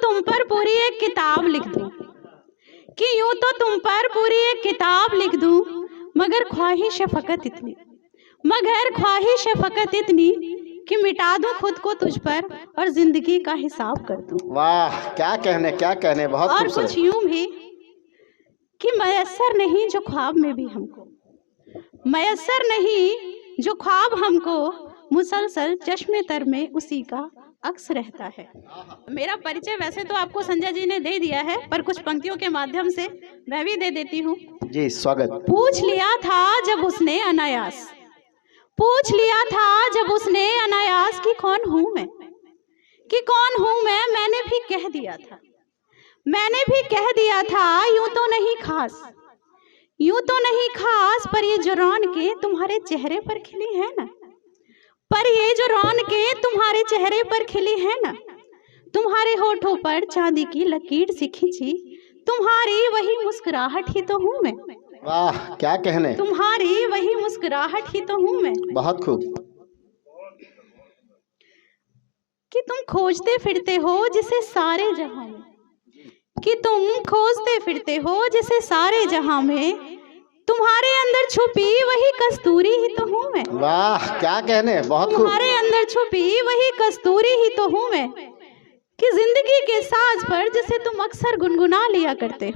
तुम पर पूरी एक किताब लिख दूं, कि यूं तो तुम पर पूरी एक किताब लिख दूं, मगर ख्वाहिश है फकत इतनी कि मिटा दूं खुद को तुझ पर और जिंदगी का हिसाब कर दूं। वाह, क्या कहने, बहुत और खूबसूरत। कुछ यूं भी कि मयस्सर नहीं जो ख्वाब में भी हमको, मयस्सर नहीं जो ख्वाब हमको, मुसलसल चश्मे तर में उसी का अक्स रहता है। मेरा परिचय वैसे तो आपको संजय जी ने दे दिया है, पर कुछ पंक्तियों के माध्यम से मैं भी दे देती हूँ। जी, स्वागत। पूछ लिया था जब उसने अनायास कि कौन हूँ मैं, मैंने भी कह दिया था यूं तो नहीं खास, पर ये जो रौनकें तुम्हारे चेहरे पर खिली है ना, तुम्हारे होठों पर चांदी की लकीर सी खिंची, तुम्हारी वही मुस्कुराहट ही तो हूँ मैं। वाह, क्या कहने, तुम्हारी वही मुस्कुराहट ही तो हूँ मैं। बहुत खूब। कि तुम खोजते फिरते हो जिसे सारे जहां में, तुम्हारे अंदर छुपी वही कस्तूरी ही तो हूँ मैं। वाह, क्या कहने, बहुत खूब। तुम्हारे अंदर छुपी वही कस्तूरी ही तो हूँ मैं, कि जिंदगी के साज पर जिसे तुम अक्सर गुनगुना लिया करते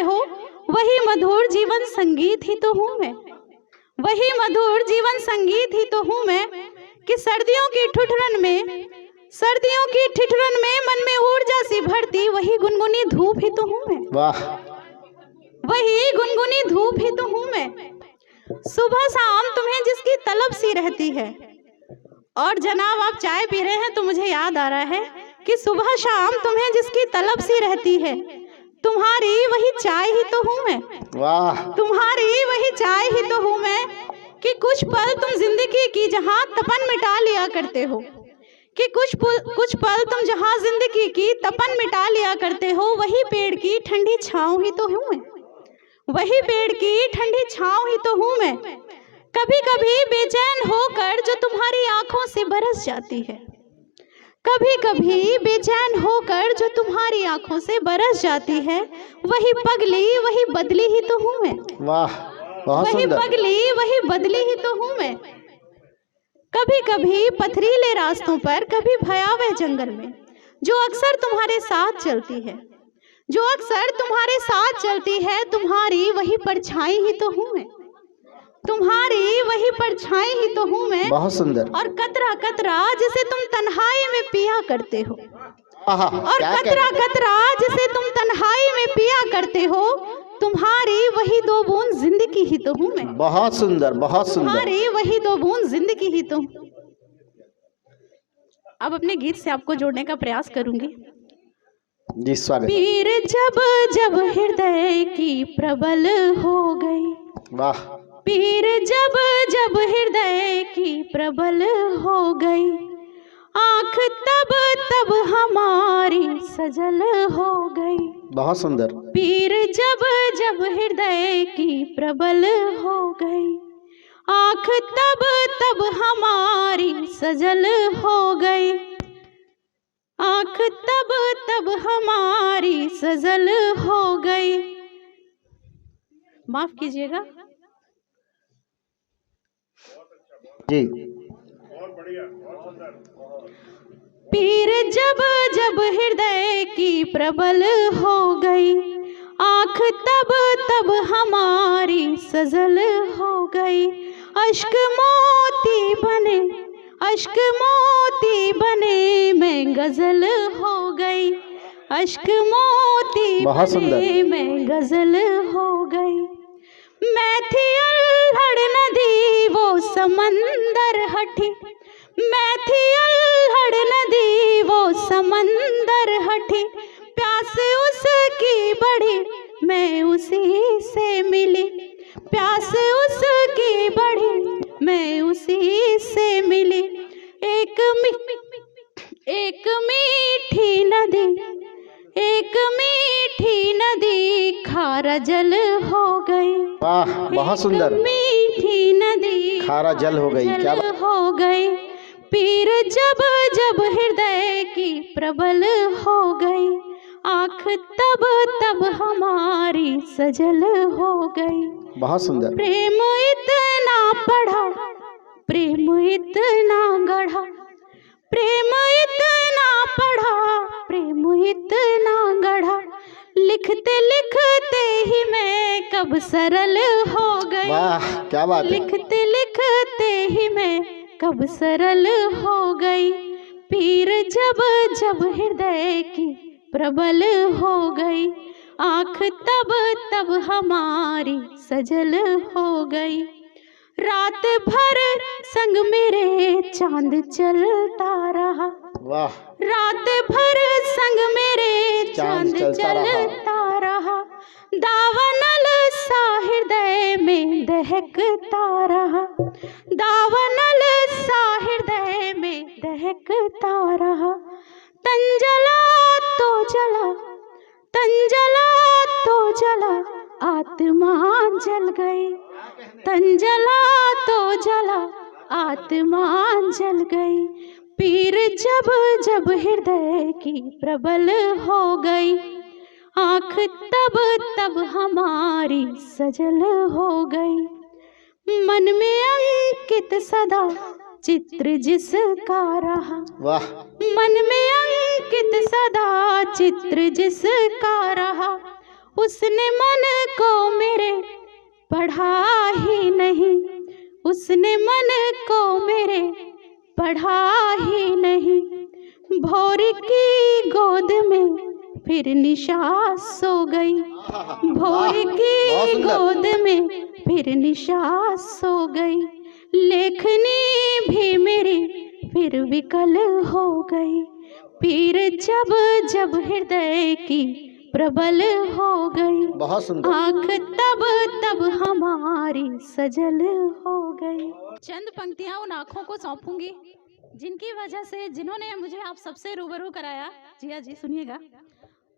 हो, वही मधुर जीवन संगीत ही तो हूँ मैं, कि सर्दियों की ठिठुरन में मन में ऊर्जा सी भरती वही गुनगुनी धूप ही तो हूँ मैं। वाह, वही गुनगुनी धूप ही तो हूँ मैं। सुबह शाम तुम्हें जिसकी तलब सी रहती है, और जनाब आप चाय पी रहे हैं तो मुझे याद आ रहा है कि सुबह शाम तुम्हें जिसकी तलब सी रहती है, तुम्हारी वही चाय ही तो हूँ मैं। वाह, तुम्हारी वही चाय ही तो हूँ मैं, कि कुछ पल तुम जिंदगी की जहाँ तपन मिटा लिया करते हो, वही पेड़ की ठंडी छाँव ही तो हूँ मैं। कभी कभी बेचैन होकर जो तुम्हारी आंखों से बरस जाती है, वही पगली वही बदली ही तो हूँ मैं। वाह, बहुत वही सुंदर। पगली वही बदली ही तो हूँ मैं। कभी कभी पथरीले रास्तों पर, कभी भयावह जंगल में, जो अक्सर तुम्हारे साथ चलती है, तुम्हारी वही परछाई ही तो हूँ मैं। बहुत सुंदर। और कतरा कतरा जिसे तुम तन्हाई में पिया करते हो, तुम्हारी वही दो बूंद जिंदगी ही तो हूँ मैं। बहुत सुंदर, बहुत सुंदर। तुम्हारी वही दो बूंद जिंदगी ही तो। अब अपने गीत से आपको जोड़ने का प्रयास करूंगी। जी, स्वागत। पीर जब जब हृदय की प्रबल हो गई, वाह, पीर जब जब हृदय की प्रबल हो गई, आंख तब तब हमारी सजल हो गई। बहुत सुंदर। पीर जब जब हृदय की प्रबल हो गई, आंख तब तब हमारी सजल हो गई, आंख तब तब हमारी सजल हो गई। माफ कीजिएगा जी। पीर जब जब हृदय की प्रबल हो गई, आंख तब तब हमारी सजल हो गई। अश्क मोती बने मैं गजल हो गई, अश्क मोती बने मैं गजल हो गई। मैं थी अल्हड़ नदी वो समंदर हटी, मैं थी अल्हड़ नदी वो समंदर हटी, प्यास उसकी बढ़ी मैं उसी से मिली, प्यास उसकी बढ़ी मैं उसी से मिली। एक मीठी नदी खारा जल हो गई। वाह, बहुत सुंदर। मीठी नदी खारा जल हो गई, क्या हो गई। पीर जब जब हृदय की प्रबल हो गई, आँख तब तब हमारी सजल हो गई। बहुत सुंदर। प्रेम इतना पढ़ा, प्रेम इतना गढ़ा, प्रेम इतना पढ़ा, प्रेम इतना गढ़ा, लिखते लिखते ही मैं कब सरल हो गई। वाह क्या बात है। लिखते लिखते ही मैं कब सरल हो गई। पीर जब जब हृदय की प्रबल हो गई, आँख तब तब हमारी सजल हो गई। रात भर संग मेरे चांद चलता रहा, वाह। रात भर संग मेरे चांद चलता रहा, दावनल सा हृदय में दहकता रहा, दावनल सा हृदय में दहकता रहा। तन जला तो जला, तन जला तो जला, आत्मा जल गई। तन जला तो जला, आत्मा जल गई। पीर जब जब हृदय की प्रबल हो गई, आँख तब तब हमारी सजल हो गई। मन में अंकित सदा चित्र जिसका रहा, वाह। मन में अंकित सदा चित्र जिसका रहा, उसने मन को मेरे पढ़ा ही नहीं, उसने मन को मेरे पढ़ा ही नहीं। भोर की गोद में फिर निशा सो गई, भोर की गोद में फिर निशा सो गई। लेखनी भी मेरी फिर विकल हो गई। पीर जब जब हृदय की प्रबल हो गई, बहुत सुंदर। आँख तब तब हमारी सजल हो गई। चंद पंक्तियां उन आँखों को सौंपूंगी जिनकी वजह से, जिन्होंने मुझे आप सबसे रूबरू कराया। जिया जी सुनिएगा।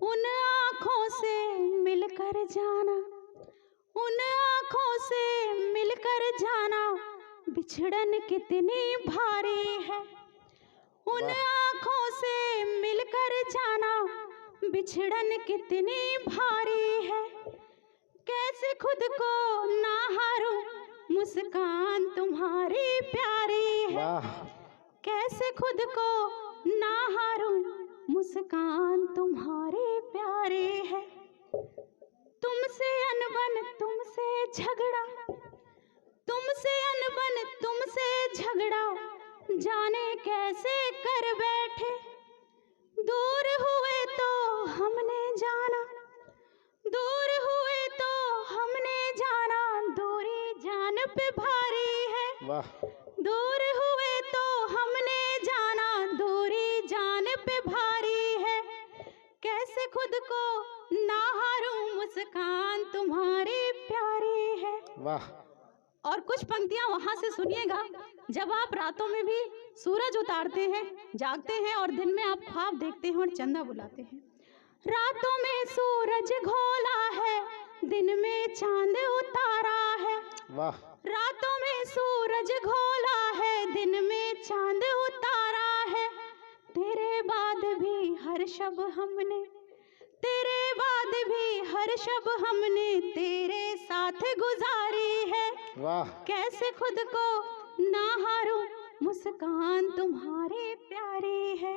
उन आँखों से मिलकर जाना, उन आँखों से मिलकर जाना, बिछड़न कितनी भारी है। उन आँखों से मिलकर जाना, बिछड़न कितनी भारी है। कैसे खुद को ना हारूं, मुस्कान तुम्हारी प्यारी है। कैसे खुद को ना हारूं, मुस्कान तुम्हारी प्यारी है। तुमसे अनबन तुमसे झगड़ा, तुमसे अनबन तुमसे झगड़ा, जाने कैसे कर बैठे। दूर हुए तो हमने जाना, दूर हुए तो हमने जाना, दूरी जान पे भारी है। वाह। दूर हुए तो हमने जाना, दूरी जान पे भारी है। कैसे खुद को ना हारूं, मुस्कान तुम्हारी प्यारी है। वाह। और कुछ पंक्तियां वहां से सुनिएगा। जब आप रातों में भी सूरज उतारते हैं, जागते हैं, और दिन में आप ख्वाब देखते हैं और चंदा बुलाते हैं। रातों में सूरज घोला है, दिन में चांद उतारा है। वाह। रातों में सूरज घोला है, दिन में चांद उतारा है। तेरे बाद भी हर शब हमने, तेरे बाद भी हर शब हमने तेरे साथ गुजारी है। वाह। कैसे खुद को ना हारूं, मुस्कान तुम्हारी प्यारी है।